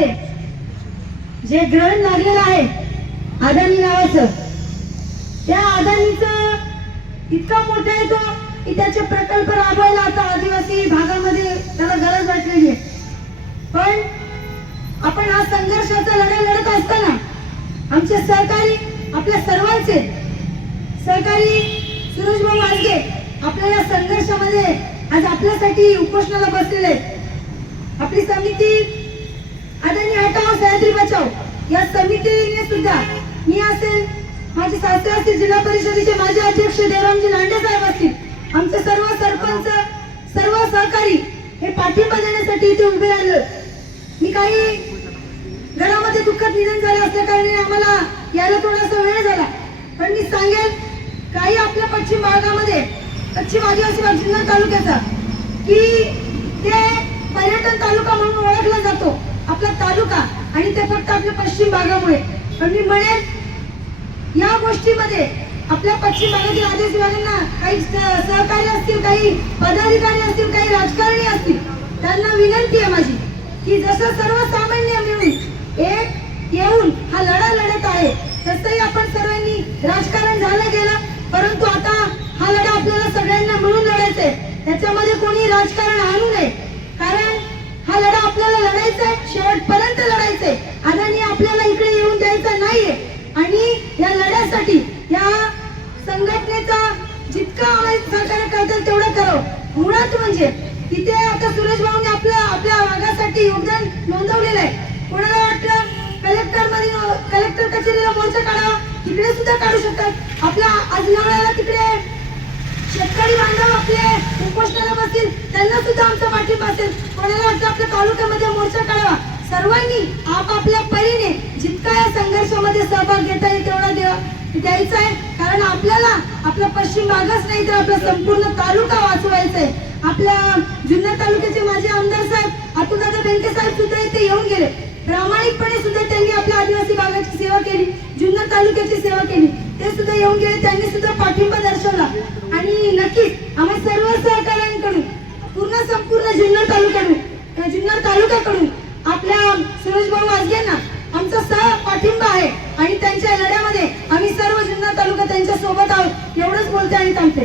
भागामध्ये जे ग्रहण लागलेलं आहे अदानी नावाचं, त्या अदानीचं इतका मोठा आहे तो की त्याचे प्रकल्प राबवायला आता आदिवासी भागामध्ये त्याला गरज वाटलेली आहे. पण आपण हा संघर्षाचा लढा लढत असताना आमचे सहकारी, आपल्या सर्वांचे सहकारी सुरेश भाऊ वाजगे आपल्या या संघर्षामध्ये आज आपल्यासाठी उपोषणाला बसलेले आहेत. आपली समिती अदानी हटाओ सह्याद्री बचाओ या समितीने सुद्धा मी असेल, माझे सासरे असतील, जिल्हा परिषदेचे माजी अध्यक्ष देवरामजी लांडे साहेब असतील, आमचे सर्व सरपंच, सर्व सहकारी हे पाठिंबा देण्यासाठी इथे उभे राहिले. मी काही घरामध्ये दुःखद निधन झालं असल्या कारणाने आम्हाला यायला थोडासा वेळ झाला, पण मी सांगेल काही आपल्या पश्चिम भागामध्ये, पश्चिम आदिवासी भाग जुन्नर तालुक्याचा, की ते पर्यटन तालुका म्हणून ओळखला जातो आपला तालुका, आणि ते फक्त आपल्या पश्चिम भागामुळे. पण मी म्हणेन या गोष्टीमध्ये आपल्या पश्चिम भागातील आदिवासी भागांना काही सहकारी असतील, काही पदाधिकारी असतील, काही राजकारणी असतील, त्यांना विनंती आहे माझी की जसं सर्वसामान्य मिळून एक येऊन हा लढा लढत आहे, तसंही आपण सर्वांनी राजकारण झालं गेलं, परंतु आता हा लढा आपल्याला सगळ्यांना मिळून लढायचा आहे. त्याच्यामध्ये कोणी राजकारण आणू नये, कारण हा लढा आपल्याला लढायचा आहे, शेवटपर्यंत लढायचा आहे. अदानी आपल्याला इकडे येऊन द्यायचा नाहीये, आणि या लढ्यासाठी या संघटनेचा जितका आम्हाला सहकार्य करता तेवढं करावं. मुळात म्हणजे तिथे आता सुरेश भाऊने आपल्या भागासाठी योगदान नोंदवलेलं आहे. कोणाला वाटलं कलेक्टर कचेरीला मोर्चा काढावा, तिकडे सुद्धा काढू शकतात. आपल्या आजनाळ्याला तिकडे शेतकरी बांधव आपले उपोषणाला बसतील, त्यांना सुद्धा आमचा पाठिंबा असेल. कोणाला वाटतं आपल्या तालुक्यामध्ये मोर्चा काढावा, सर्वांनी आपापल्या परीने जितका या संघर्षामध्ये सहभाग घेता येईल तेवढा द्यायचा आहे. कारण आपल्याला आपला पश्चिम भागच नाही तर आपला संपूर्ण तालुका वाचवायचा आहे. आपल्या जुन्नर तालुक्याचे माजी आमदार साहेब अतुलदादा बेनके साहेब सुद्धा इथे येऊन गेले. प्रामाणिकपणे सुद्धा त्यांनी आपल्या आदिवासी भागाची सेवा केली, जुन्नर तालुक्याची सेवा केली. ते सुद्धा येऊन गेले, त्यांनी सुद्धा पाठिंबा दर्शवला. आणि नक्कीच आम्हा सर्व सहकाऱ्यांकडून संपूर्ण जुन्नर तालुक्याकडून आपल्या सुरेश भाऊ वाजगेंना आमचा पाठिंबा आहे, आणि त्यांच्या लढ्यामध्ये आम्ही सर्व जुन्नर तालुका त्यांच्या सोबत आहोत. एवढंच बोलते आणि थांबते.